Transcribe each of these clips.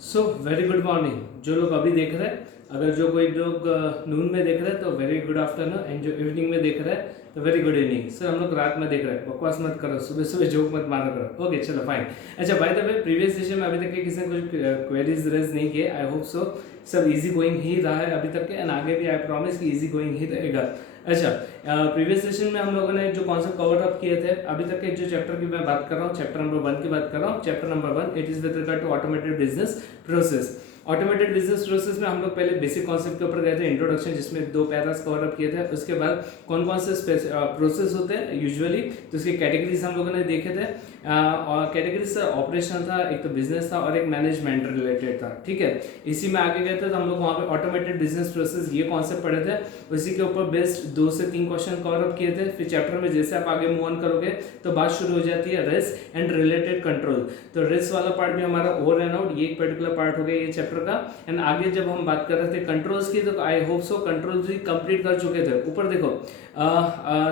So very good morning. जो लोग अभी देख रहे हैं, अगर जो कोई लोग नून में देख रहे हैं तो वेरी गुड आफ्टरनून, एंड जो इवनिंग में देख रहे हैं तो वेरी गुड इवनिंग। सर हम लोग रात में देख रहे हैं, बकवास मत करो, सुबह सुबह जोक मत मारा करो। ओके चलो फाइन। अच्छा by the way, previous session में अभी तक के किसी ने कुछ क्वेरीज रेज नहीं किए। आई होप सो सब इजी गोइंग ही रहा है अभी तक के, एंड आगे भी आई प्रॉमिस कि इजी गोइंग ही रहेगा। अच्छा, प्रीवियस सेशन में हम लोगों ने जो कॉन्सेप्ट कवर अप किए थे, अभी तक के जो चैप्टर की मैं बात कर रहा हूँ, चैप्टर नंबर 1 की बात कर रहा हूँ। Chapter number 1 it is with regard to automated business process. Automated business process में हम लोग पहले बेसिक कॉन्सेप्ट के ऊपर गए थे, इंट्रोडक्शन, जिसमें 2 पैरास कवर अप किए थे। उसके बाद कौन कौन से प्रोसेस होते हैं यूजुअली, तो उसके कैटेगरीज हम लोगों ने देखे थे। और कैटेगरीज ऑपरेशन था, एक तो बिजनेस था और एक मैनेजमेंट रिलेटेड था। ठीक है, इसी में आगे गए थे तो हम लोग वहाँ पे ऑटोमेटेड बिजनेस प्रोसेस ये कॉन्सेप्ट पढ़े थे। उसी के ऊपर बेस्ड 2 से 3 क्वेश्चन कवर अप किए थे। फिर चैप्टर में जैसे आप आगे मूव ऑन करोगे तो बात शुरू हो जाती है रिस्क एंड रिलेटेड कंट्रोल। तो रिस्क वाला पार्ट भी हमारा ओवर एंड आउट, ये एक पर्टिकुलर पार्ट हो गया ये चैप्टर का। एंड आगे जब हम बात कर रहे थे कंट्रोल्स की, तो आई होप सो कंट्रोल्स भी कंप्लीट कर चुके थे। ऊपर देखो,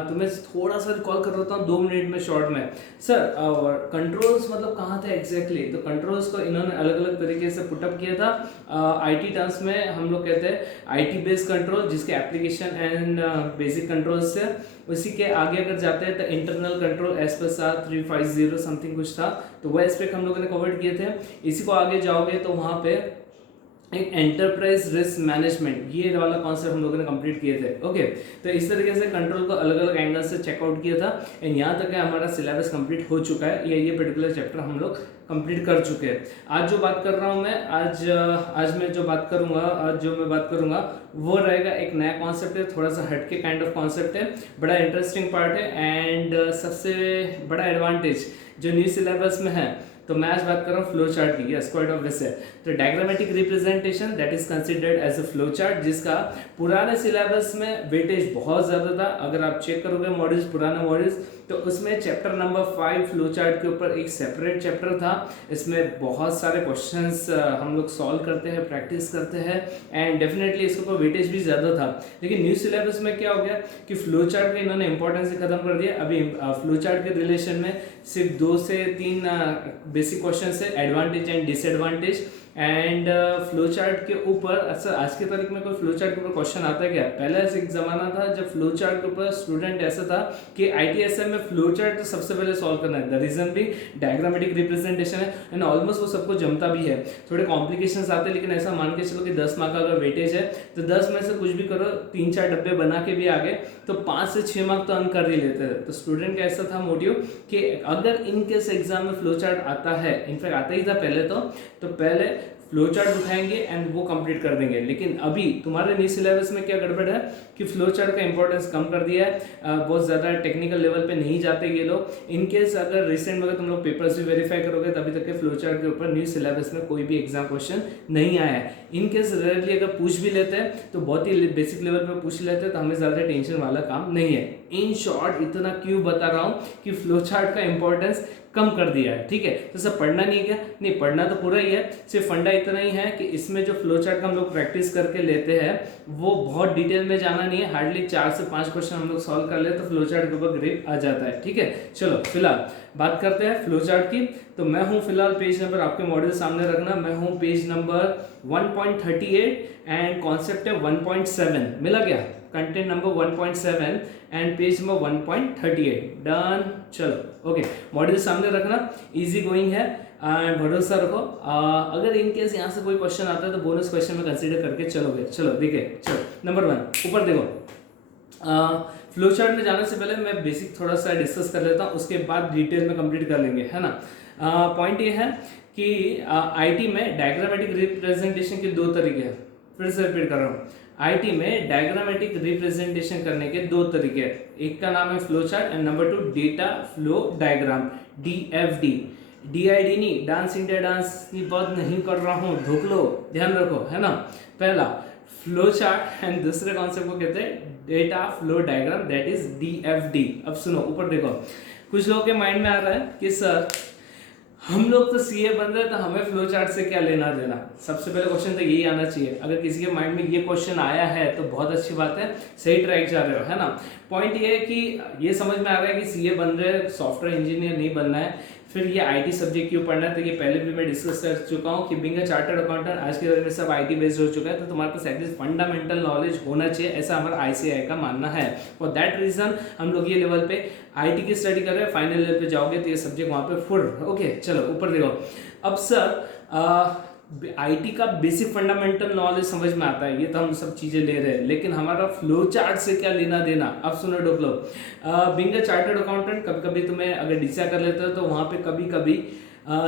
तुम्हें थोड़ा सा रिकॉल कर देता हूँ 2 मिनट में शॉर्ट में। सर कंट्रोल्स मतलब कहाँ थे एग्जैक्टली, तो कंट्रोल्स को इन्होंने अलग अलग तरीके से पुटअप किया था। आईटी टर्म्स में हम लोग कहते हैं आईटी बेस्ड कंट्रोल, जिसके एप्लीकेशन एंड बेसिक कंट्रोल्स से। उसी के आगे अगर जाते हैं तो internal control as per 350 something कुछ था, तो वह एस्पेक्ट हम लोगों ने कवर किए थे। इसी को आगे जाओगे तो वहाँ पे एक एंटरप्राइज रिस्क मैनेजमेंट, ये वाला कॉन्सेप्ट हम लोगों ने कंप्लीट किए थे। ओके, तो इस तरीके से कंट्रोल को अलग अलग एंगल से चेकआउट किया था, एंड यहाँ तक हमारा सिलेबस कंप्लीट हो चुका है। ये पर्टिकुलर चैप्टर हम लोग कंप्लीट कर चुके हैं। आज जो बात कर रहा हूँ मैं, आज मैं जो बात करूँगा वो रहेगा एक नया कॉन्सेप्ट है, थोड़ा सा हटके काइंड ऑफ कॉन्सेप्ट है, बड़ा इंटरेस्टिंग पार्ट है। एंड सबसे बड़ा एडवांटेज जो न्यू सिलेबस में है, तो मैं आज बात कर रहा हूँ फ्लो चार्ट की। यस, क्वाइट ऑब्वियस है। तो diagrammatic representation that is considered as a flow chart, जिसका पुराने सिलेबस में वेटेज बहुत ज़्यादा था। अगर आप चेक करोगे मॉड्यूल्स, पुराने मॉड्यूल्स, तो उसमें चैप्टर नंबर 5 फ्लो चार्ट के ऊपर एक सेपरेट चैप्टर था। इसमें बहुत सारे क्वेश्चंस हम लोग सॉल्व करते हैं, प्रैक्टिस करते हैं, एंड डेफिनेटली इसके ऊपर वेटेज भी ज़्यादा था। लेकिन न्यू सिलेबस में क्या हो गया कि फ्लो चार्ट का इन्होंने इंपॉर्टेंस ही खत्म कर दिया। अभी फ्लो चार्ट के रिलेशन में सिर्फ 2 से 3 बेसिक क्वेश्चन है, advantage and disadvantage. And flow chart के ऊपर, अच्छा आज की तारीख में कोई फ्लो चार्ट के ऊपर क्वेश्चन आता है क्या? पहले ऐसे एक जमाना था जब फ्लो चार्ट के ऊपर स्टूडेंट ऐसा था कि ITSM में फ्लो चार्ट तो सबसे पहले सॉल्व करना है। द रीजन भी डायग्रामेटिक रिप्रेजेंटेशन है, एंड ऑलमोस्ट वो सबको जमता भी है। थोड़े कॉम्प्लिकेशंस आते हैं, लेकिन ऐसा मान के चलो कि 10 मार्क का अगर वेटेज है तो 10 में से कुछ भी करो, 3-4 डब्बे बना के भी आगे, तो 5 से 6 मार्क तो अर्न कर ही लेते थे। तो स्टूडेंट का ऐसा था मोटिव कि अगर इनकेस एग्जाम में फ्लो चार्ट आता है, इनफैक्ट आता ही था पहले, तो पहले फ्लो चार्ट उठाएंगे एंड वो कंप्लीट कर देंगे। लेकिन अभी तुम्हारे न्यू सिलेबस में क्या गड़बड़ है कि फ्लो चार्ट का इंपॉर्टेंस कम कर दिया है। बहुत ज़्यादा टेक्निकल लेवल पे नहीं जाते ये लोग। इनकेस अगर रिसेंट में अगर तुम लोग पेपर्स भी वेरीफाई करोगे, तभी तक के फ्लो चार्ट के ऊपर न्यू सिलेबस में कोई भी एग्जाम क्वेश्चन नहीं आया है। इनकेस रेयरली अगर पूछ भी लेते हैं तो बहुत ही बेसिक लेवल पे पूछ लेते हैं, तो हमें ज़्यादा टेंशन वाला काम नहीं है। इन शॉर्ट इतना क्यों बता रहा हूँ कि फ्लो चार्ट का इंपॉर्टेंस कम कर दिया है। ठीक है, तो सब पढ़ना नहीं है क्या? नहीं, पढ़ना तो पूरा ही है। सिर्फ फंडा इतना ही है कि इसमें जो फ्लो चार्ट का हम लोग प्रैक्टिस करके लेते हैं वो बहुत डिटेल में जाना नहीं है। हार्डली 4 से 5 क्वेश्चन हम लोग सॉल्व कर ले तो फ्लो चार्ट के ऊपर ग्रिप आ जाता है। ठीक है, चलो फिलहाल बात करते हैं फ्लो चार्ट की। तो मैं हूँ फिलहाल पेज नंबर, आपके मॉडल सामने रखना, मैं हूँ पेज नंबर 1.38 एंड कॉन्सेप्ट है 1.7। मिला गया? Content number 1.7 and page number 1.38। Done, चलो ओके। मॉड्यूल सामने रखना, इजी गोइंग है, एंड भरोसा रखो। अगर इनकेस यहाँ से कोई क्वेश्चन आता है तो बोनस क्वेश्चन में कंसीडर करके चलोगे। चलो देखिए, चलो नंबर 1 ऊपर देखो। फ्लो चार्ट में जाने से पहले मैं बेसिक थोड़ा सा डिस्कस कर लेता हूँ, उसके बाद डिटेल में कंप्लीट कर लेंगे, है ना। पॉइंट ये है कि आईटी में डायग्रामेटिक रिप्रेजेंटेशन के 2 तरीके हैं। फिर से रिपीट कर रहा हूँ, आईटी में डायग्रामेटिक रिप्रेजेंटेशन करने के 2 तरीके हैं। एक का नाम है flow chart and number 2 data flow diagram, DFD। DID नहीं, डांस इंडिया डांस की बात नहीं कर रहा हूँ, ढोक लो, ध्यान रखो, है ना। पहला फ्लो चार्ट एंड दूसरे कॉन्सेप्ट को कहते हैं data flow diagram, that is DFD। अब सुनो, ऊपर देखो, कुछ लोगों के माइंड में आ रहा है कि सर हम लोग तो सीए बन रहे हैं तो हमें फ्लो चार्ट से क्या लेना देना। सबसे पहले क्वेश्चन तो यही आना चाहिए। अगर किसी के माइंड में ये क्वेश्चन आया है तो बहुत अच्छी बात है, सही ट्रैक जा रहे हो, है ना। पॉइंट ये है कि ये समझ में आ रहा है कि सीए बन रहे हैं, सॉफ्टवेयर इंजीनियर नहीं बनना है। फिर ये आईटी सब्जेक्ट क्यों पढ़ना है, तो ये पहले भी मैं डिस्कस कर चुका हूँ कि बीइंग अ चार्टर्ड अकाउंटेंट आज के दौर में सब आईटी बेस्ड हो चुका है, तो तुम्हारे पास एटलीस्ट फंडामेंटल नॉलेज होना चाहिए, ऐसा हमारा आईसीआई का मानना है। फॉर दैट रीजन हम लोग ये लेवल पे आईटी की स्टडी कर रहे हैं, फाइनल लेवल पे जाओगे तो ये सब्जेक्ट वहाँ पे फुल। ओके चलो ऊपर देखो। अब सर आईटी का बेसिक फंडामेंटल नॉलेज समझ में आता है, ये तो हम सब चीजें ले रहे हैं, लेकिन हमारा फ्लो चार्ट से क्या लेना देना। अब सुनो डोपलो, बीइंग अ चार्टर्ड अकाउंटेंट कभी कभी तुम्हें अगर डीसीए कर लेते हो तो वहाँ पे कभी कभी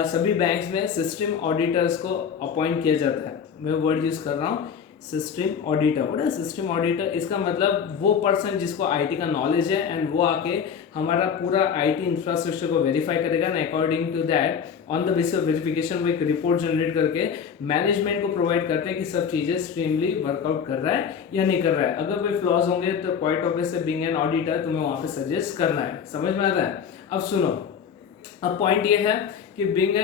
सभी बैंक्स में सिस्टम ऑडिटर्स को अपॉइंट किया जाता है। मैं वर्ड यूज कर रहा हूँ system auditor. What is system auditor? इसका मतलब वो पर्सन जिसको आईटी का नॉलेज है एंड वो आके हमारा पूरा आईटी इंफ्रास्ट्रक्चर को वेरीफाई करेगा and according to that on the basis of verification वो एक रिपोर्ट जनरेट करके मैनेजमेंट को प्रोवाइड करते हैं कि सब चीजें स्ट्रीमली वर्कआउट कर रहा है या नहीं कर रहा है। अगर कोई फ्लॉज होंगे तो quite obvious being an auditor तुम्हें वहां पे सजेस्ट करना है। समझ में आ रहा है? अब सुनो, अब पॉइंट ये है कि being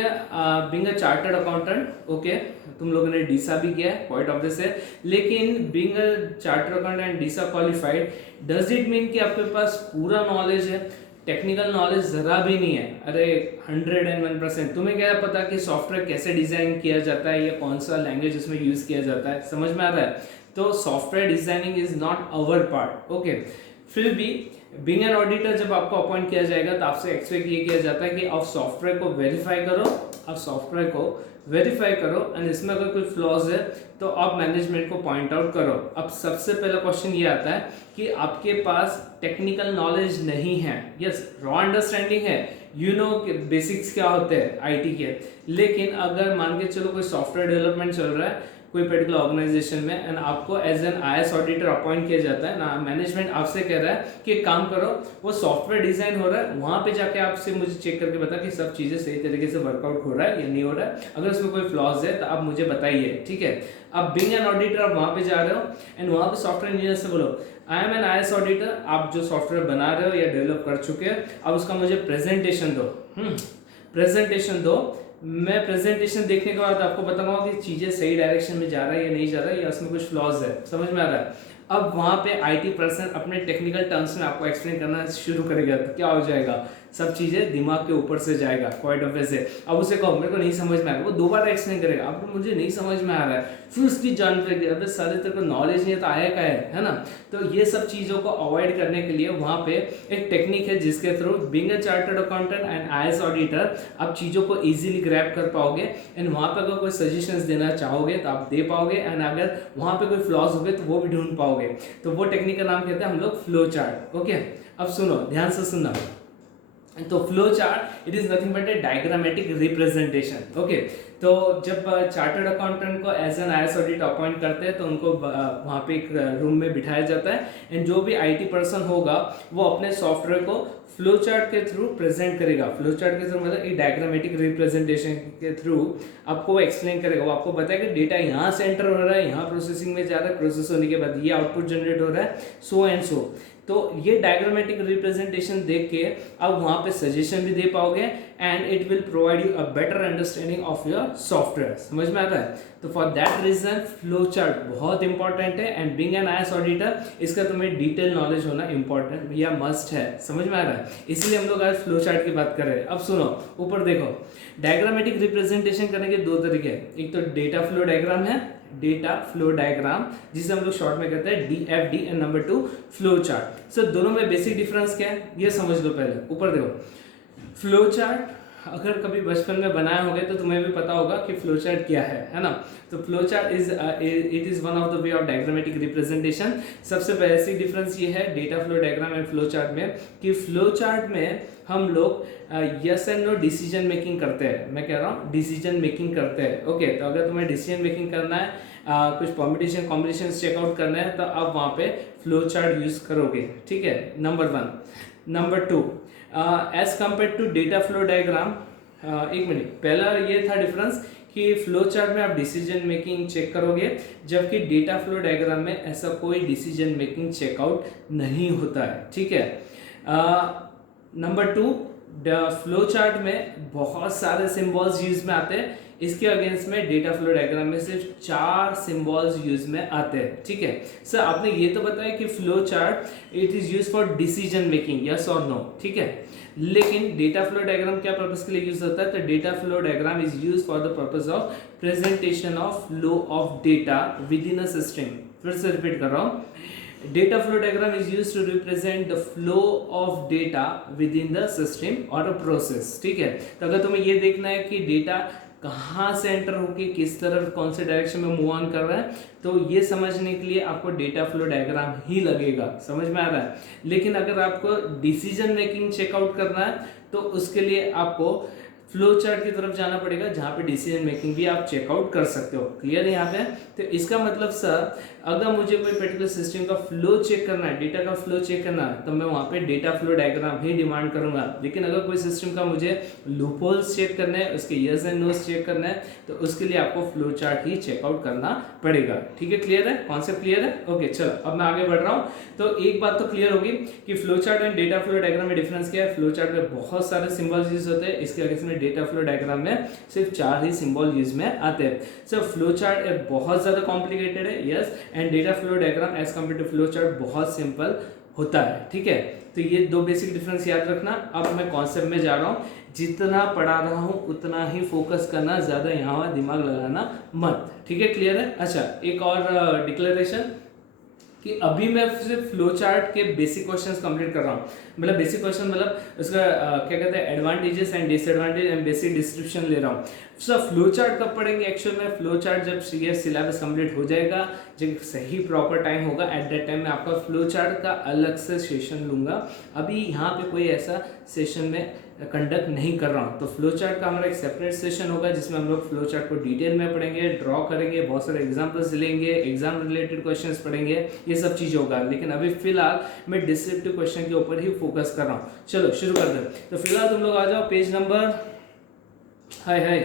a chartered accountant, okay तुम लोगों ने डीसा भी किया है, क्वाइट ऑब्वियस है, लेकिन being a chartered accountant and Deesa qualified does it mean कि आपके पास पूरा नॉलेज है? टेक्निकल नॉलेज जरा भी नहीं है। अरे 101%। तुम्हें क्या पता कि सॉफ्टवेयर कैसे डिजाइन किया जाता है या कौन सा लैंग्वेज उसमें यूज किया जाता है? समझ में आ रहा है? तो software designing is not our part. Okay, फिर भी बीइंग एन ऑडिटर जब आपको अपॉइंट किया जाएगा तो आपसे एक्सपेक्ट ये किया जाता है कि आप सॉफ्टवेयर को वेरीफाई करो, आप सॉफ्टवेयर को वेरीफाई करो एंड इसमें अगर कोई फ्लॉज है तो आप मैनेजमेंट को पॉइंट आउट करो। अब सबसे पहला क्वेश्चन ये आता है कि आपके पास टेक्निकल नॉलेज नहीं है। यस, रॉ अंडरस्टैंडिंग है, यू नो बेसिक्स क्या होते हैं आईटी के, लेकिन अगर मान के चलो कोई सॉफ्टवेयर डेवलपमेंट चल रहा है कोई पर्टिकुलर ऑर्गेनाइजेशन में एंड आपको as an IAS auditor appoint किया जाता है ना, मैनेजमेंट आपसे कह रहा है कि एक काम करो, वो सॉफ्टवेयर डिजाइन हो रहा है वहां पे जाके आपसे मुझे चेक करके बता कि सब चीजें सही तरीके से वर्कआउट हो रहा है या नहीं हो रहा है। अगर उसमें कोई फ्लॉज है तो आप मुझे बताइए, ठीक है? अब बीइंग एन ऑडिटर आप वहां पे जा रहे हो एंड वहां पे सॉफ्टवेयर इंजीनियर से बोलो I am N IAS auditor, आप जो सॉफ्टवेयर बना रहे हो या डेवलप कर चुके हैं, अब उसका मुझे प्रेजेंटेशन दो। प्रेजेंटेशन दो, मैं प्रेजेंटेशन देखने के बाद आपको बताऊंगा कि चीजें सही डायरेक्शन में जा रहा है या नहीं जा रहा है या उसमें कुछ फ्लॉज है। समझ में आ रहा है? अब वहां पे आईटी पर्सन अपने टेक्निकल टर्म्स में आपको एक्सप्लेन करना शुरू करेगा तो क्या हो जाएगा, सब चीजें दिमाग के ऊपर से जाएगा, क्वाइट ऑब्वियस है। अब उसे कहो मेरे को नहीं समझ में आ रहा, वो दोबारा एक्सप्लेन करेगा, अब मुझे नहीं समझ में आ रहा है, फिर उसकी जान पे अबे साले तेरे को नॉलेज नहीं है तो आया क्या है ना? तो ये सब चीजों को अवॉइड करने के लिए वहां पे एक टेक्निक है जिसके through being a chartered accountant and IAS auditor आप चीजों को इजीली ग्रैब कर पाओगे एंड वहां पे अगर कोई सजेशंस देना चाहोगे तो आप दे पाओगे एंड अगर वहां पे कोई फ्लॉज हो गए तो वो भी ढूंढ पाओगे। तो वो टेक्निक का नाम कहते हैं हम लोग फ्लो चार्ट। ओके, अब सुनो, ध्यान से सुनना। तो flow chart it is nothing but a diagrammatic representation. Okay, तो जब चार्टर्ड अकाउंटेंट को as an IAS auditor appoint करते हैं तो उनको वहाँ पे एक रूम में बिठाया जाता है एंड जो भी आईटी पर्सन होगा वो अपने सॉफ्टवेयर को फ्लो चार्ट के थ्रू प्रेजेंट करेगा। फ्लो चार्ट के थ्रू मतलब एक डायग्रामेटिक रिप्रेजेंटेशन के थ्रू आपको वो एक्सप्लेन करेगा, वो आपको बताएगा कि डेटा यहाँ से एंटर हो रहा है, यहाँ प्रोसेसिंग में जा रहा है, प्रोसेस होने के बाद ये आउटपुट जनरेट हो रहा है, सो एंड सो। तो ये डायग्रामेटिक रिप्रेजेंटेशन देख के आप वहां पे सजेशन भी दे पाओगे and it will provide you a better understanding of your software. समझ में आ रहा है? तो for that reason flow chart बहुत इंपॉर्टेंट है and being an IAS auditor इसका तुम्हें डिटेल नॉलेज होना इंपॉर्टेंट या मस्ट है। समझ में आ रहा है? इसलिए हम लोग आज फ्लो चार्ट की बात कर रहे हैं। अब सुनो, ऊपर देखो, डायग्रामेटिक रिप्रेजेंटेशन करने के दो तरीके हैं, एक तो डेटा फ्लो डायग्राम है, डेटा फ्लो डायग्राम जिसे हम लोग शॉर्ट में कहते हैं DFD and number 2 flow chart. So दोनों में बेसिक डिफरेंस क्या है ये समझ लो। पहले ऊपर देखो, फ्लो चार्ट अगर कभी बचपन में बनाए होंगे तो तुम्हें भी पता होगा कि फ्लो चार्ट क्या है ना? तो flow chart it is one of the way of diagrammatic representation. सबसे बेसिक डिफरेंस ये है data flow diagram and flow chart में कि फ्लो चार्ट में हम लोग yes and no decision making करते हैं। मैं कह रहा हूँ डिसीजन मेकिंग करते हैं। ओके, तो अगर तुम्हें डिसीजन मेकिंग करना है, कुछ परम्यूटेशन कॉम्बिनेशन चेकआउट करना है तो आप वहाँ पे फ्लो चार्ट यूज करोगे। ठीक है, number 1। Number 2, as compare to data flow diagram, एक मिनट, पहला ये था डिफरेंस कि फ्लो चार्ट में आप डिसीजन मेकिंग चेक करोगे जबकि डेटा फ्लो डायग्राम में ऐसा कोई डिसीजन मेकिंग चेकआउट नहीं होता है। ठीक है, नंबर 2, फ्लो चार्ट में बहुत सारे सिंबल्स यूज में आते हैं, इसके अगेंस्ट में डेटा फ्लो डायग्राम में सिर्फ 4 सिंबल्स यूज में आते हैं। ठीक है सर, आपने ये तो बताया कि flow chart it is use for decision making, yes और नो। ठीक है, लेकिन डेटा फ्लो डायग्राम क्या पर्पस के लिए यूज होता है? तो data flow diagram is use for the purpose of presentation of flow of data with in a system. फिर से रिपीट कर रहा हूँ, data flow diagram is used to represent the flow of data within the system or a process। ठीक है, तो अगर तुम्हें ये देखना है कि डेटा कहाँ से एंटर होके किस तरफ कौन से डायरेक्शन में मूव ऑन कर रहा है, तो ये समझने के लिए आपको डेटा फ्लो डायग्राम ही लगेगा। समझ में आ रहा है? लेकिन अगर आपको डिसीजन मेकिंग चेकआउट करना है तो उसके लिए आपको फ्लो चार्ट की तरफ जाना पड़ेगा, जहाँ पे डिसीजन मेकिंग भी आप चेकआउट कर सकते हो। क्लियर है यहाँ पे? तो इसका मतलब सर, अगर मुझे कोई पर्टिकुलर सिस्टम का फ्लो चेक करना है, डेटा का फ्लो चेक करना है, तो मैं वहाँ पे डेटा फ्लो डायग्राम ही डिमांड करूंगा। लेकिन अगर कोई सिस्टम का मुझे लूपहोल्स चेक करना है, उसके यस एंड नोस चेक करना है, तो उसके लिए आपको फ्लो चार्ट ही चेकआउट करना पड़ेगा। ठीक है, क्लियर है? कॉन्सेप्ट क्लियर है? ओके, चलो अब मैं आगे बढ़ रहा हूँ। तो एक बात तो क्लियर होगी कि flow chart and data flow diagram में डिफरेंस क्या है। फ्लो चार्ट में बहुत सारे सिंबल्स यूज होते हैं, इसके अगेंस्ट में डेटा फ्लो डायग्राम में सिर्फ 4 ही सिंबल यूज में आते हैं। सो फ्लो चार्ट बहुत ज्यादा कॉम्प्लिकेटेड है, yes, and data flow diagram as compare to flow chart बहुत सिंपल होता है। ठीक है, तो ये 2 बेसिक डिफरेंस याद रखना। अब मैं कॉन्सेप्ट में जा रहा हूँ, जितना पढ़ा रहा हूँ उतना ही फोकस करना, ज्यादा यहाँ दिमाग लगाना मत। ठीक है, क्लियर है? अच्छा, एक और डिक्लेरेशन कि अभी मैं सिर्फ फ्लो चार्ट के बेसिक क्वेश्चंस कंप्लीट कर रहा हूँ। मतलब बेसिक क्वेश्चन मतलब उसका क्या कहते हैं, advantages and disadvantage and basic description ले रहा हूँ। सो फ्लो चार्ट कब पढ़ेंगे? एक्चुअल में फ्लो चार्ट जब ये सिलेबस कंप्लीट हो जाएगा, जब सही प्रॉपर टाइम होगा, एट दैट टाइम में आपका फ्लो चार्ट का अलग से सेशन लूंगा। अभी यहाँ पे कोई ऐसा सेशन में कंडक्ट नहीं कर रहा हूँ। तो फ्लो चार्ट का हमारा एक सेपरेट सेशन होगा, जिसमें हम लोग फ्लो चार्ट को डिटेल में पढ़ेंगे, ड्रॉ करेंगे, बहुत सारे एग्जांपल्स लेंगे, एग्जाम रिलेटेड क्वेश्चंस पढ़ेंगे, ये सब चीज़ होगा। लेकिन अभी फिलहाल मैं डिस्क्रिप्टिव क्वेश्चन के ऊपर ही फोकस कर रहा हूँ। चलो शुरू कर दे। तो फिलहाल तुम लोग आ जाओ पेज नंबर, हाय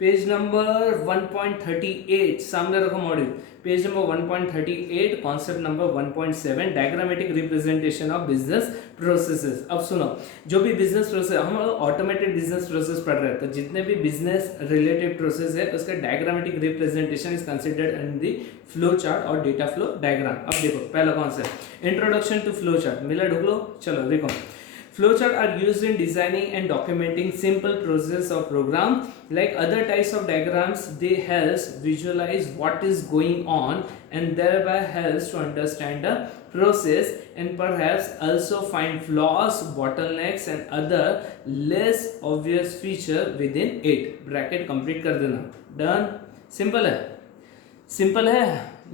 पेज नंबर 1.38 सामने रखो module, page number 1.38, concept number 1.7, diagrammatic representation of business processes. अब सुनो, जो भी बिजनेस प्रोसेस, हम ऑटोमेटेड बिजनेस प्रोसेस पढ़ रहे हैं, तो जितने भी बिजनेस रिलेटेड प्रोसेस है उसका diagrammatic representation is considered in the flow chart और डेटा फ्लो डायग्राम। अब देखो पहला concept, introduction to flow chart, मिला ढूंढ लो। चलो देखो, flowchart are used in designing and documenting simple process of program. Like other types of diagrams, they helps visualize what is going on and thereby helps to understand the process and perhaps also find flaws, bottlenecks and other less obvious feature within it. Bracket complete कर देना। Done? Simple है? Simple है?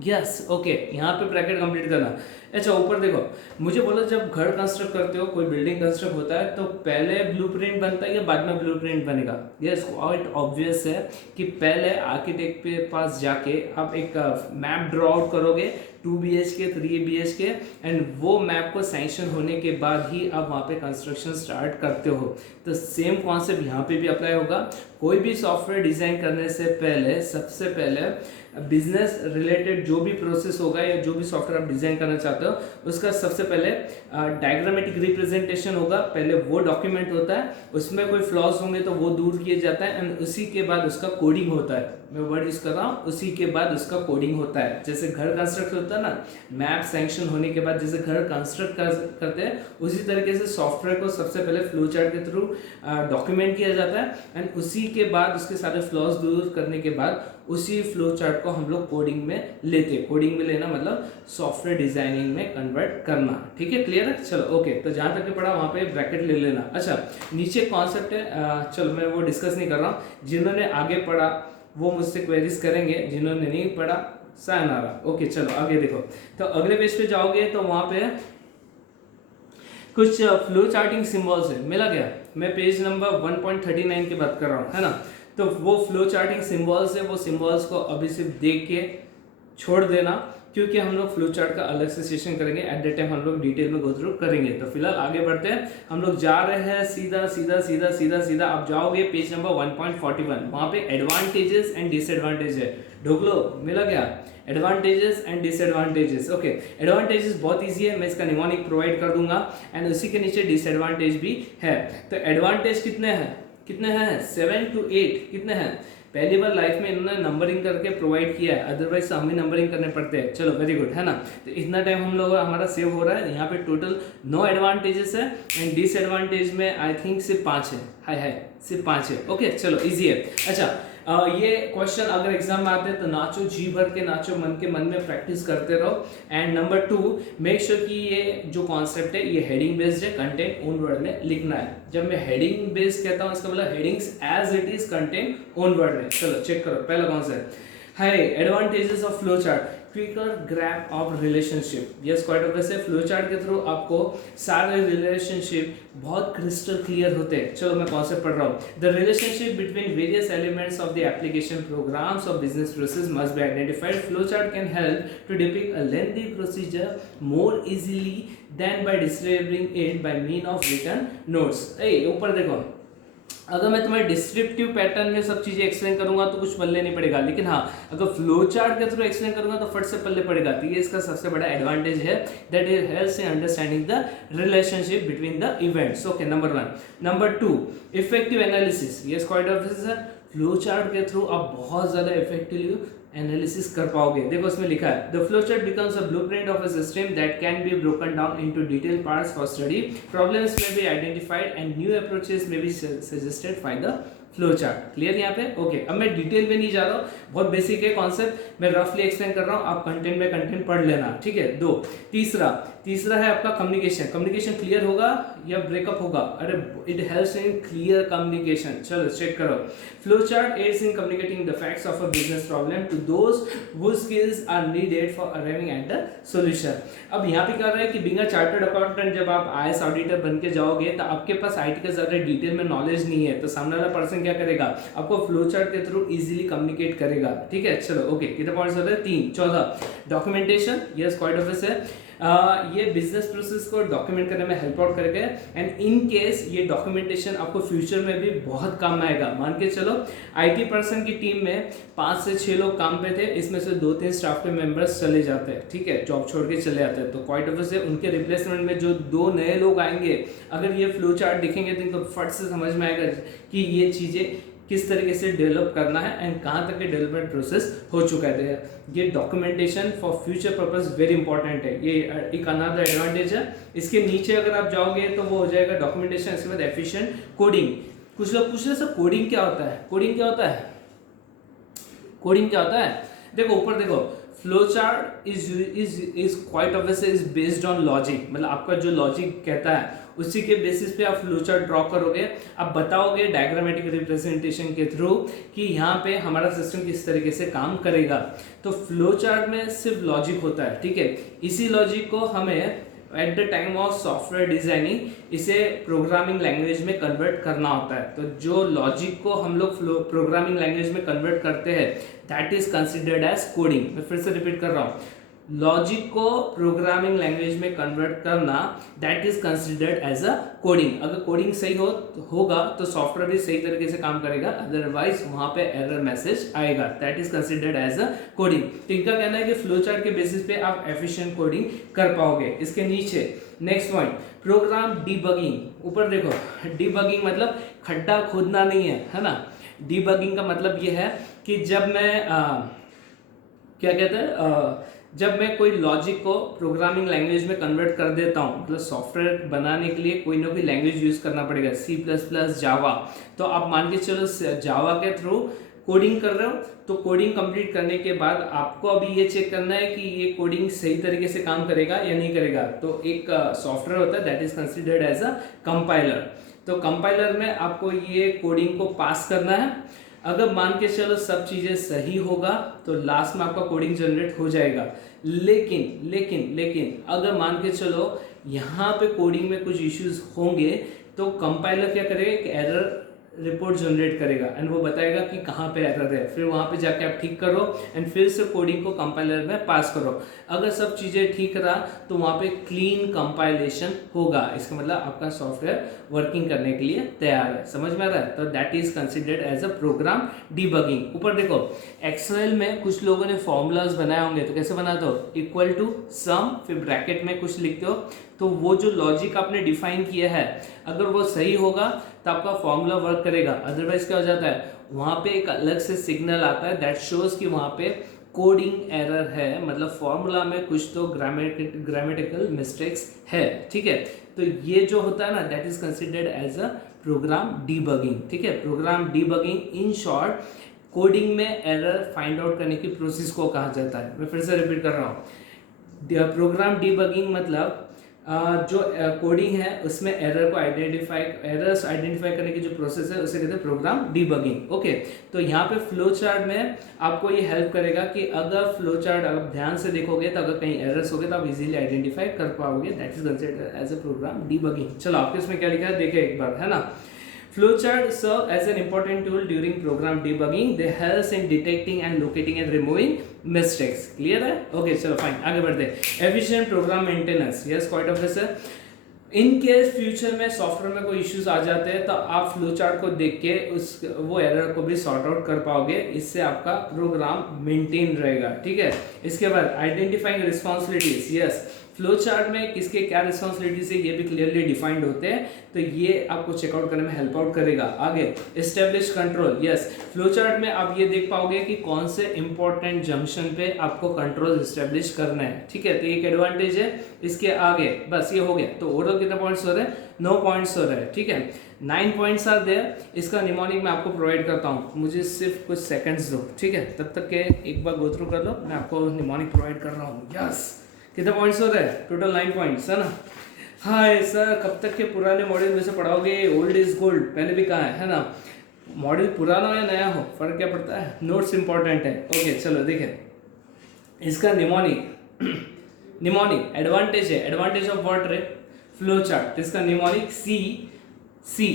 Yes, okay, यहाँ पे bracket complete करना। अच्छा, ऊपर देखो, मुझे बोलो जब घर कंस्ट्रक्ट करते हो, कोई बिल्डिंग कंस्ट्रक्ट होता है, तो पहले ब्लूप्रिंट बनता है या बाद में ब्लूप्रिंट बनेगा? यस, क्वाइट ऑब्वियस है कि पहले आर्किटेक्ट के पास जाके आप एक मैप ड्रॉ आउट करोगे 2 BHK 3 BHK, एंड वो मैप को सैंक्शन होने के बाद ही आप वहाँ पे कंस्ट्रक्शन स्टार्ट करते हो। तो सेम कॉन्सेप्ट यहाँ पे भी अप्लाई होगा। कोई भी सॉफ्टवेयर डिजाइन करने से पहले सबसे पहले बिजनेस रिलेटेड जो भी प्रोसेस होगा या जो भी सॉफ्टवेयर आप डिजाइन करना चाहते हो, उसका सबसे पहले डायग्रामेटिक रिप्रेजेंटेशन होगा। पहले वो डॉक्यूमेंट होता है, उसमें कोई फ्लॉज होंगे तो वो दूर किए जाता है, एंड उसी के बाद उसका कोडिंग होता है। मैं वर्ड यूज कर रहा हूँ, उसी के बाद उसका कोडिंग होता है। जैसे घर कंस्ट्रक्ट होता है ना, मैप सैंक्शन होने के बाद जैसे घर कंस्ट्रक्ट करते हैं, उसी तरीके से सॉफ्टवेयर को सबसे पहले फ्लो चार्ट के थ्रू डॉक्यूमेंट किया जाता है, एंड उसी के बाद उसके सारे फ्लॉज दूर करने के बाद उसी फ्लो चार्ट को हम लोग कोडिंग में लेते हैं। कोडिंग में लेना मतलब सॉफ्टवेयर डिजाइनिंग में कन्वर्ट करना। ठीक है, क्लियर है? चलो ओके, तो जहां तक पढ़ा वहां पे ब्रैकेट ले लेना। अच्छा, नीचे कॉन्सेप्ट है, चलो मैं वो डिस्कस नहीं कर रहा हूँ। जिन्होंने आगे पढ़ा वो मुझसे क्वेरीज करेंगे, जिन्होंने नहीं पढ़ा सायनारा। ओके, चलो आगे देखो। तो अगले पेज पे जाओगे तो वहां पे कुछ फ्लो चार्टिंग सिंबल्स है, मिला गया। मैं पेज नंबर 1.39 की बात कर रहा हूँ, है ना। तो वो फ्लो चार्टिंग सिंबल्स है, वो सिंबल्स को अभी सिर्फ देख के छोड़ देना, क्योंकि हम लोग फ्लो चार्ट का अलग से सेशन करेंगे। एट दैट टाइम हम लोग डिटेल में गो थ्रू करेंगे। तो फिलहाल आगे बढ़ते हैं, हम लोग जा रहे हैं सीधा सीधा सीधा सीधा सीधा। आप जाओगे पेज नंबर 1.41, वहां पे एडवांटेजेस एंड डिसएडवांटेज है, ढूंढ लो, मिला गया। Advantages and disadvantages. Okay, advantages बहुत इजी है, मैं इसका निमोनिक प्रोवाइड कर दूंगा, एंड उसी के नीचे डिसएडवांटेज भी है। तो एडवांटेज कितने हैं? 7 to 8 कितने हैं? पहली बार लाइफ में इन्होंने नंबरिंग करके प्रोवाइड किया है, अदरवाइज हमें नंबरिंग करने पड़ते हैं। चलो वेरी गुड, है ना। तो इतना टाइम हम लोग हमारा सेव हो रहा है। यहाँ पे टोटल 9 एडवांटेजेस है एंड डिसएडवांटेज में आई थिंक सिर्फ 5 है। हाय सिर्फ 5 है। ओके चलो इजी है। अच्छा ये क्वेश्चन अगर एग्जाम में आते हैं तो नाचो, जी भर के नाचो, मन में प्रैक्टिस करते रहो। एंड नंबर 2, मेक श्योर कि ये जो कॉन्सेप्ट है ये हेडिंग बेस्ड है, कंटेंट ओन वर्ड में लिखना है। जब मैं हेडिंग बेस्ड कहता हूँ इसका मतलब headings as it is, content on word में। चलो चेक करो, पहला कौन सा है? Hi advantages of flow chart, quicker grab of relationship. Yes quite obvious है, फ्लो चार्ट के थ्रू आपको सारे रिलेशनशिप बहुत क्रिस्टल क्लियर होते हैं। चलो मैं कॉन्सेप्ट पढ़ रहा हूँ। The relationship between various elements of the application programs of business process must be identified. Flow chart can help to depict a lengthy procedure more easily than by describing it by mean of written notes. ऊपर देखो, अगर मैं तुम्हें descriptive pattern में सब चीजें explain करूंगा तो कुछ पल्ले नहीं पड़ेगा, लेकिन हाँ अगर फ्लो चार्ट के थ्रू एक्सप्लेन करूंगा तो फट से पल्ले पड़ेगा। तो ये इसका सबसे बड़ा एडवांटेज है, that it helps in understanding the relationship between the events. Okay number 1। Number 2, effective analysis. ये क्वाइट ऑब्वियस है, फ्लो चार्ट के थ्रू आप बहुत ज्यादा इफेक्टिव एनालिसिस कर पाओगे। देखो इसमें लिखा है, the flow chart becomes a blueprint of a system that can be broken down into detail parts for study. Problems may be identified and new approaches may be suggested by the flow chart. Clear यहाँ पे? Okay अब मैं detail में नहीं जा रहा हूँ, बहुत बेसिक है कॉन्सेप्ट, मैं रफली एक्सप्लेन कर रहा हूँ, आप कंटेंट में कंटेंट पढ़ लेना, ठीक है। 2, तीसरा है आपका कम्युनिकेशन। कम्युनिकेशन क्लियर होगा या ब्रेकअप होगा? अरे it helps in clear communication. चलो चेक करो, flow chart aids in communicating the facts of a business problem to those who skills are needed for arriving at the solution. अब यहाँ पे कह रहा है कि बीइंग अ चार्टर्ड अकाउंटेंट जब आप आईएएस ऑडिटर बन के जाओगे तो आपके पास आईटी का ज्यादा डिटेल में नॉलेज नहीं है, तो सामने वाला पर्सन क्या करेगा, आपको फ्लो चार्ट के थ्रू इजीली कम्युनिकेट करेगा, ठीक है। चलो ओके, कितने पॉइंट्स होते हैं? 3। 14, डॉक्यूमेंटेशन। यस क्वाइट ऑब्वियस है, ये बिजनेस प्रोसेस को डॉक्यूमेंट करने में हेल्प आउट करेगा एंड इन केस ये डॉक्यूमेंटेशन आपको फ्यूचर में भी बहुत काम आएगा। मान के चलो आईटी पर्सन की टीम में 5 से 6 लोग काम पे थे, इसमें से 2-3 स्टाफ के मेंबर्स चले जाते हैं, ठीक है, जॉब छोड़ के चले जाते हैं, तो क्वाइट ऑब्वियस है उनके रिप्लेसमेंट में जो 2 नए लोग आएंगे, अगर ये फ्लो चार्ट दिखेंगे तो इनको फट से समझ में आएगा कि ये चीजें किस तरीके से डेवलप करना है एंड कहाँ तक के डेवलपमेंट प्रोसेस हो चुका है। ये documentation for future purpose very important है, ये एक अनदर एडवांटेज है। इसके नीचे अगर आप जाओगे तो वो हो जाएगा डॉक्यूमेंटेशन, इसके बाद एफिशिएंट कोडिंग। कुछ लोग पूछ रहे सर कोडिंग क्या होता है? कोडिंग क्या होता है? कोडिंग क्या होता है? देखो ऊपर देखो, flow chart is quite obvious is based on logic, मतलब आपका जो लॉजिक कहता है उसी के बेसिस पे आप फ्लो चार्ट ड्रॉ करोगे, आप बताओगे डायग्रामेटिक रिप्रेजेंटेशन के थ्रू कि यहाँ पे हमारा सिस्टम किस तरीके से काम करेगा। तो फ्लो चार्ट में सिर्फ लॉजिक होता है, ठीक है। इसी लॉजिक को हमें at the time of software designing इसे प्रोग्रामिंग लैंग्वेज में कन्वर्ट करना होता है। तो जो लॉजिक को हम लोग प्रोग्रामिंग लैंग्वेज में कन्वर्ट करते हैं that is considered as coding. मैं फिर से रिपीट कर रहा हूँ, लॉजिक को प्रोग्रामिंग लैंग्वेज में कन्वर्ट करना that is considered as a coding. अगर कोडिंग सही होगा तो सॉफ्टवेयर भी सही तरीके से काम करेगा, अदरवाइज वहां पे एरर मैसेज आएगा, that is considered as a coding. तो इनका कहना है कि फ्लो चार्ट के बेसिस पे आप एफिशिएंट कोडिंग कर पाओगे। इसके नीचे नेक्स्ट पॉइंट, प्रोग्राम डीबगिंग। ऊपर देखो, डीबगिंग मतलब खड्डा खोदना नहीं है ना। डीबगिंग का मतलब ये है कि जब मैं क्या कहते हैं, जब मैं कोई लॉजिक को प्रोग्रामिंग लैंग्वेज में कन्वर्ट कर देता हूँ, मतलब सॉफ्टवेयर बनाने के लिए कोई ना कोई लैंग्वेज यूज करना पड़ेगा, C++, जावा। तो आप मान के चलो जावा के थ्रू कोडिंग कर रहे हो, तो कोडिंग कंप्लीट करने के बाद आपको अभी ये चेक करना है कि ये कोडिंग सही तरीके से काम करेगा या नहीं करेगा। तो एक सॉफ्टवेयर होता है that is considered as a compiler. तो कंपाइलर में आपको ये कोडिंग को पास करना है। अगर मान के चलो सब चीजें सही होगा तो लास्ट में आपका कोडिंग जनरेट हो जाएगा। लेकिन अगर मान के चलो यहाँ पे कोडिंग में कुछ इश्यूज होंगे तो कंपाइलर क्या करेगा, एक एरर रिपोर्ट जनरेट करेगा एंड वो बताएगा कि कहाँ पे एरर है। फिर वहाँ पे जाके आप ठीक करो एंड फिर से कोडिंग को कंपाइलर में पास करो। अगर सब चीज़ें ठीक रहा तो वहाँ पे क्लीन कंपाइलेशन होगा। इसका मतलब आपका सॉफ्टवेयर वर्किंग करने के लिए तैयार है। समझ में आ रहा है? तो that is considered as a program debugging. ऊपर देखो, एक्सेल में कुछ लोगों ने फॉर्मूलाज बनाए होंगे, तो कैसे बनाते हो, इक्वल टू सम, फिर ब्रैकेट में कुछ लिखते हो। तो वो जो लॉजिक आपने डिफाइन किया है अगर वो सही होगा तो आपका फॉर्मूला वर्क करेगा, अदरवाइज क्या हो जाता है, वहाँ पे एक अलग से सिग्नल आता है दैट शोज कि वहाँ पे कोडिंग एरर है, मतलब फॉर्मूला में कुछ तो ग्रामेटिकल मिस्टेक्स है, ठीक है। तो ये जो होता है ना that is considered as a program debugging, ठीक है। Program debugging in short coding में एरर फाइंड आउट करने की प्रोसेस को कहा जाता है। मैं फिर से रिपीट कर रहा हूँ, प्रोग्राम डीबगिंग मतलब जो कोडिंग है उसमें एरर्स आइडेंटिफाई करने की जो प्रोसेस है उसे कहते हैं प्रोग्राम डीबगिंग, ओके। तो यहाँ पे फ्लो चार्ट में आपको ये हेल्प करेगा कि अगर फ्लो चार्ट आप ध्यान से देखोगे तो अगर कहीं एरर्स हो गए तो आप इजीली आइडेंटिफाई कर पाओगे, that is considered as a program debugging. चलो आपके इसमें क्या लिखा है देखें एक बार, है ना। Flowchart serve as an important tool during program debugging. They help in detecting and locating and removing mistakes. Clear है? Okay, चलो fine, आगे बढ़ते हैं। Efficient program maintenance. Yes, quite obvious है। इन केस फ्यूचर में सॉफ्टवेयर में कोई issues आ जाते हैं तो आप फ्लो चार्ट को देख के वो एरर को भी सॉर्ट आउट कर पाओगे, इससे आपका प्रोग्राम मेंटेन रहेगा, ठीक है। इसके बाद identifying responsibilities. Yes, flow chart में किसके क्या रिस्पॉन्सिबिलिटीज है ये भी क्लियरली डिफाइंड होते हैं, तो ये आपको चेकआउट करने में हेल्प आउट करेगा। आगे establish control. Yes, flow chart में आप ये देख पाओगे कि कौन से इंपॉर्टेंट जंक्शन पे आपको कंट्रोल एस्टेब्लिश करना है, ठीक है। तो एक एडवांटेज है। इसके आगे बस ये हो गया, तो ओवरऑल कितने पॉइंट्स हो रहे हैं? 9 पॉइंट्स हो रहे हैं, ठीक है। 9 पॉइंट्स आर देयर। इसका निमोनिक मैं आपको प्रोवाइड करता हूँ, मुझे सिर्फ कुछ सेकंड्स दो, ठीक है। तब तक के एक बार गो थ्रू कर लो, मैं आपको निमोनिक प्रोवाइड कर रहा हूँ। यस, कितने पॉइंट्स हो रहे हैं? टोटल 9 पॉइंट्स, है ना। हाय सर, कब तक के पुराने मॉडल में से पढ़ाओगे? ओल्ड इज गोल्ड पहले भी कहा है ना। मॉडल पुराना हो या नया हो फर्क क्या पड़ता है, नोट्स इंपॉर्टेंट है। ओके चलो देखें इसका निमोनिक। निमोनिक एडवांटेज है, एडवांटेज ऑफ व्हाट रे? Flow chart. इसका mnemonic C C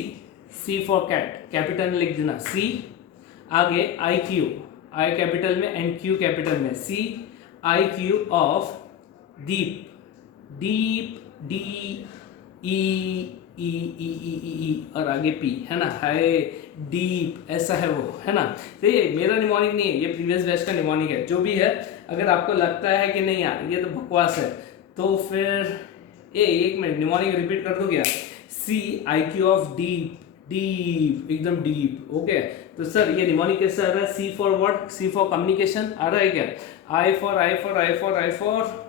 C for cat, capital में लिख देना सी, आगे आई क्यू, आई कैपिटल में एंड क्यू कैपिटल में, C I Q of deep, deep D E E E E E और आगे पी, है ना। हाय डीप ऐसा है वो, है ना। तो ये मेरा निमोनिक नहीं है, ये प्रीवियस बैच का निमोनिक है। जो भी है, अगर आपको लगता है कि नहीं यार ये तो बकवास है तो फिर एक मिनट निमोनिक रिपीट कर दो क्या? C I Q of deep, deep एकदम डीप, ओके। तो सर ये निमोनिक कैसे आ रहा है? C for what? C for communication आ रहा है क्या? I for I for I for I for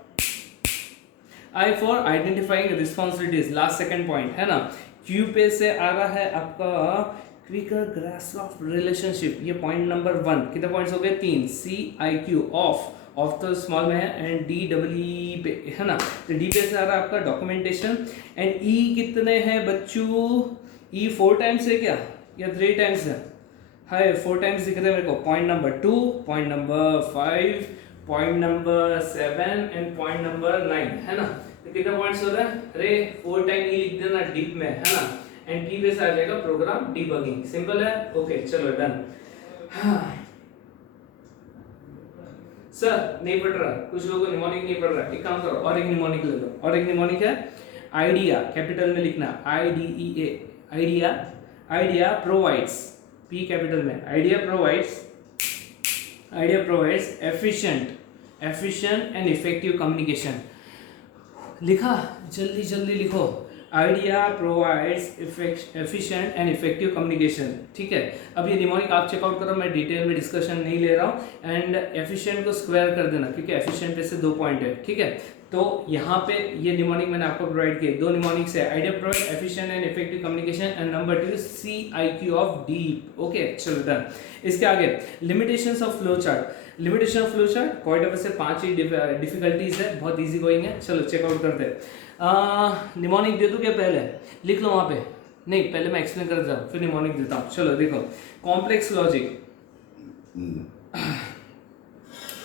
I for identifying responsibilities, last second point, है ना। क्यू पे से आ रहा है आपका क्विकर ग्रास्प ऑफ रिलेशनशिप, ये पॉइंट नंबर 1। कितने पॉइंट्स हो गए? 3। C I Q of, of तो स्मॉल में है, एंड डी डबल ई पे, है ना। तो डी पे से आ रहा है आपका डॉक्यूमेंटेशन, एंड ई कितने हैं बच्चों? ई 4 टाइम्स है क्या या 3 टाइम्स है? हाय 4 टाइम्स दिख रहे हैं मेरे को। Point number 2, point number 5, point number 7 and point number 9, है ना। तो कितने पॉइंट्स हो रहे हैं? अरे 4 टाइम ई लिख देना डीप में, है ना। एंड टी पे से आ जाएगा प्रोग्राम डीबगिंग, सिंपल है। ओके चलो डन। सर नहीं पढ़ रहा, कुछ लोगों को निमोनिक नहीं पढ़ रहा, एक काम करो और एक निमोनिक ले लो। और एक निमोनिक है आइडिया, कैपिटल में लिखना IDEA, idea. Idea provides, P capital में, idea provides, idea provides efficient and effective communication. लिखा? जल्दी जल्दी लिखो। Idea provides efficient and effective communication, ठीक है। अब ये निमोनिक आप चेकआउट करो, मैं डिटेल में डिस्कशन नहीं ले रहा हूँ। एंड एफिशिएंट को स्क्वायर कर देना क्योंकि एफिशिएंट पे से 2 पॉइंट है, ठीक है। तो यहाँ पे ये निमोनिक मैंने आपको प्रोवाइड किए, 2 निमोनिक्स है, idea provide efficient and effective communication, and number 2 CIQ of deep. Okay चलो डन। इसके आगे limitations of flow chart. Limitation of flow chart quite of से 5 ही डिफिकल्टीज है, बहुत इजी गोइंग है। चलो चेकआउट करते हैं। निमोनिक दे दूं क्या? पहले लिख लो वहाँ पे, नहीं पहले मैं एक्सप्लेन कर जाऊँ फिर निमोनिक देता हूँ। चलो देखो, complex logic,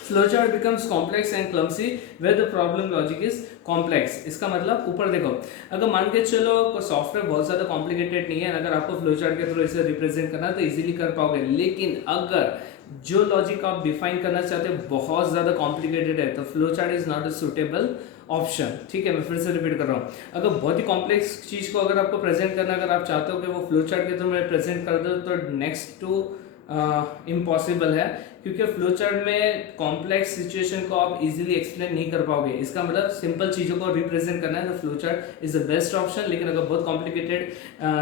flowchart becomes complex and clumsy where the problem logic is complex। इसका मतलब ऊपर देखो, अगर मान के चलो सॉफ्टवेयर बहुत ज़्यादा कॉम्प्लिकेटेड नहीं है, अगर आपको फ्लोचार्ट के थ्रू इसे रिप्रेजेंट करना है तो इजीली कर पाओगे। लेकिन अगर जो लॉजिक आप डिफाइन करना चाहते हो बहुत ज़्यादा कॉम्प्लिकेटेड है तो flowchart is not a suitable option, ठीक है। मैं फिर से रिपीट कर रहा हूँ, अगर बहुत ही कॉम्प्लेक्स चीज़ को अगर आपको प्रेजेंट करना, अगर आप चाहते हो कि वो फ्लोचार्ट के थ्रू मैं प्रेजेंट कर दो, तो नेक्स्ट टू इम्पॉसिबल है, क्योंकि फ्लो चार्ट में कॉम्प्लेक्स सिचुएशन को आप इजीली एक्सप्लेन नहीं कर पाओगे। इसका मतलब सिंपल चीज़ों को रिप्रेजेंट करना है तो flow chart is the best option. लेकिन अगर बहुत कॉम्प्लिकेटेड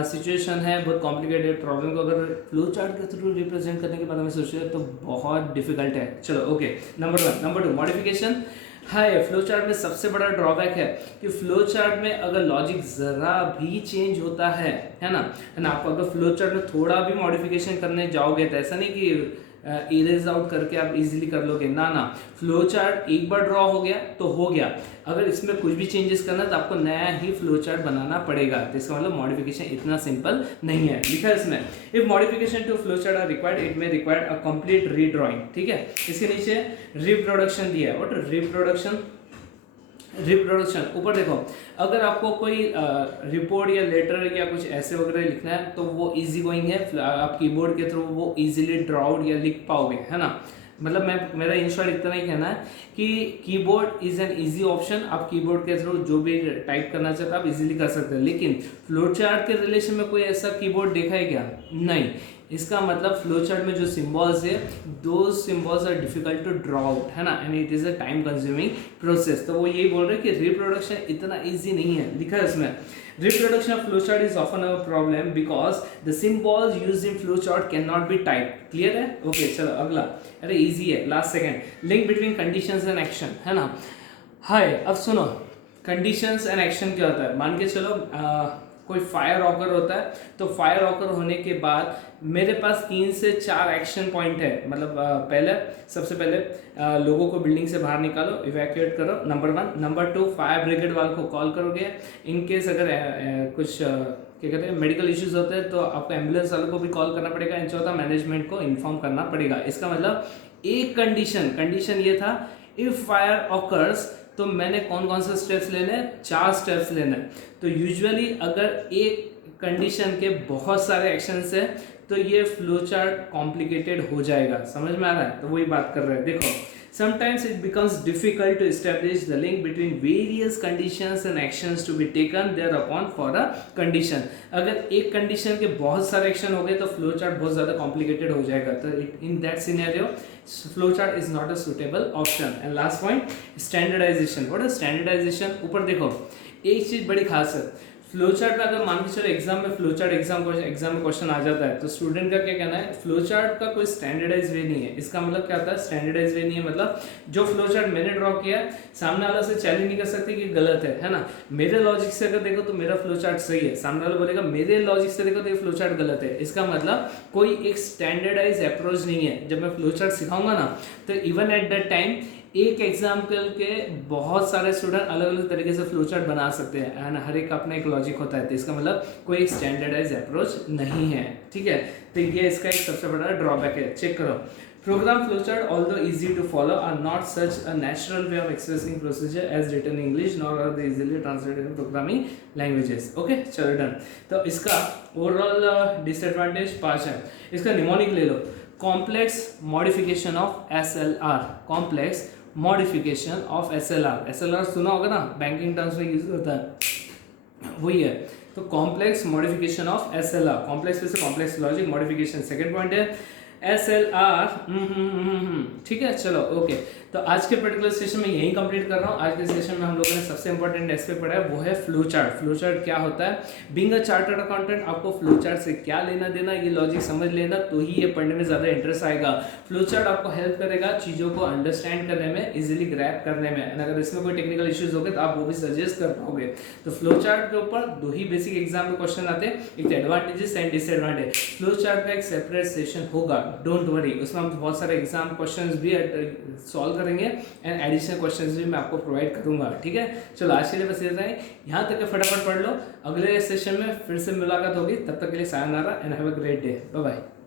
सिचुएशन है, बहुत कॉम्प्लिकेटेड प्रॉब्लम को अगर फ्लो चार्ट के थ्रू रिप्रेजेंट करने के बारे में सोचे तो बहुत डिफिकल्ट है। चलो okay, number 1। Number 2, modification. Hi, flow chart में सबसे बड़ा ड्रॉबैक है कि फ्लो चार्ट में अगर लॉजिक जरा भी चेंज होता है ना, आप अगर फ्लो चार्ट में थोड़ा भी मॉडिफिकेशन करने जाओगे तो ऐसा नहीं कि इरेज आउट करके आप इजीली कर लोगे, ना। फ्लो चार्ट एक बार ड्रॉ हो गया तो हो गया। अगर इसमें कुछ भी चेंजेस करना है तो आपको नया ही फ्लो चार्ट बनाना पड़ेगा। तो इसका मतलब मॉडिफिकेशन इतना सिंपल नहीं है। लिखा है इसमें, if modification to flow chart are required it may require a complete redrawing. ठीक है, इसके नीचे रिप्रोडक्शन दिया है। व्हाट रिप्रोडक्शन ऊपर देखो, अगर आपको कोई रिपोर्ट या लेटर या कुछ ऐसे वगैरह लिखना है तो वो इजी गोइंग है, आप कीबोर्ड के थ्रू वो इजीली ड्रॉ आउट या लिख पाओगे, है ना। मतलब मेरा इन शॉर्ट इतना ही कहना है कि keyboard is an easy option. आप कीबोर्ड के थ्रू जो भी टाइप करना चाहते हो आप इजीली कर सकते हो। लेकिन फ्लो चार्ट के रिलेशन में कोई ऐसा कीबोर्ड देखा है क्या? नहीं। इसका मतलब फ्लो चार्ट में जो सिंबल्स है, दो symbols are difficult to draw out, है ना, and it is a time consuming process. तो वो यही बोल रहे हैं कि रिप्रोडक्शन इतना इजी नहीं है। लिखा है इसमें, reproduction of flowchart is often a problem because the symbols used in flowchart cannot be typed. Clear है? Okay, चलो अगला, अरे easy है, last second, link between conditions and action, है ना। हाय, अब सुनो, conditions and action क्या होता है। मान के चलो कोई फायर ऑकर होता है, तो फायर ऑकर होने के बाद मेरे पास 3 से 4 एक्शन पॉइंट है। मतलब सबसे पहले लोगों को बिल्डिंग से बाहर निकालो, इवैक्यूएट करो, नंबर 1। नंबर 2, फायर ब्रिगेड वाले को कॉल करोगे। इन केस अगर कुछ क्या कहते हैं मेडिकल इश्यूज होते हैं तो आपको एम्बुलेंस वालों को भी कॉल करना पड़ेगा। एंड चौथा, मैनेजमेंट को इन्फॉर्म करना पड़ेगा। इसका मतलब एक कंडीशन ये था, इफ फायर ऑकर्स, तो मैंने कौन कौन से स्टेप्स लेने हैं? 4 स्टेप्स लेने हैं। तो यूजुअली अगर एक कंडीशन के बहुत सारे एक्शंस है तो ये फ्लो चार्ट कॉम्प्लिकेटेड हो जाएगा। समझ में आ रहा है? तो वही बात कर रहे हैं। देखो, sometimes it becomes difficult to establish the link between various conditions and actions to be taken thereupon for a condition। अगर एक कंडीशन के बहुत सारे एक्शन हो गए तो फ्लो चार्ट बहुत ज़्यादा कॉम्प्लिकेटेड हो जाएगा। तो in that scenario flow chart is not a suitable option. And last point, standardisation. What is standardisation? ऊपर देखो, एक चीज़ बड़ी खास है फ्लो चार्ट में। अगर मान के चलो एग्जाम में फ्लो चार्ट एग्जाम में क्वेश्चन आ जाता है तो स्टूडेंट का क्या कहना है, फ्लो चार्ट का कोई स्टैंडर्डाइज वे नहीं है। इसका मतलब क्या होता है स्टैंडर्डाइज वे नहीं है? मतलब जो फ्लो चार्ट मैंने ड्रॉ किया सामने वाला से चैलेंज नहीं कर सकते कि गलत है ना। मेरे लॉजिक से अगर देखो तो मेरा फ्लो चार्ट सही है, सामने वाला बोलेगा मेरे लॉजिक से देखो तो ये फ्लो चार्ट गलत है। इसका मतलब कोई एक स्टैंडर्डाइज अप्रोच नहीं है। जब मैं फ्लो चार्ट सिखाऊंगा ना तो इवन एट दैट टाइम एक एग्जाम्पल के बहुत सारे स्टूडेंट अलग अलग तरीके से फ्लो चार्ट बना सकते हैं एंड हर एक का अपना एक लॉजिक होता है। तो इसका मतलब कोई एक स्टैंडर्डाइज अप्रोच नहीं है। ठीक है, तो ये इसका एक सबसे बड़ा ड्रॉबैक है। चेक करो, program flow chart although easy to follow are not such a natural way of expressing procedure as written English nor are they easily translated in programming languages. Okay, चलो डन। तो इसका overall disadvantage 5 है। इसका mnemonic ले लो, complex modification of SLR। Complex modification of SLR सुना होगा ना, बैंकिंग टर्म्स में यूज होता है, वही है। तो complex modification of SLR, complex से complex logic modification. Second point है SLR। ठीक है, चलो ओके। तो आज के पर्टिकुलर सेशन में यही कंप्लीट कर रहा हूँ। आज के सेशन में हम लोगों ने सबसे इंपॉर्टेंट एस्पेक्ट पढ़ा है, वो है फ्लो चार्ट। फ्लो चार्ट क्या होता है? बीइंग अ चार्टर्ड अकाउंटेंट आपको फ्लो चार्ट से क्या लेना देना, ये लॉजिक समझ लेना, तो ही ये पढ़ने में ज़्यादा इंटरेस्ट आएगा। फ्लो चार्ट आपको हेल्प करेगा चीज़ों को अंडरस्टैंड करने में, इजिली ग्रैप करने में। एंड अगर इसमें कोई टेक्निकल इश्यूज हो गए तो आप वो भी सजेस्ट कर पाओगे। तो फ्लो चार्ट के ऊपर 2 ही बेसिक एग्जाम में क्वेश्चन आते हैं, एक advantages and disadvantage. Flow chart का एक सेपरेट सेशन होगा, डोंट वरी, उसमें हम बहुत सारे एग्जाम क्वेश्चन भी सॉल्व करेंगे एंड एडिशनल क्वेश्चंस भी मैं आपको प्रोवाइड करूंगा। ठीक है, चलो आज के लिए बस इतना ही। यहाँ तक फटाफट पढ़ लो, अगले सेशन में फिर से मुलाकात होगी। तब तक के लिए sayonara and have a great day. Bye bye.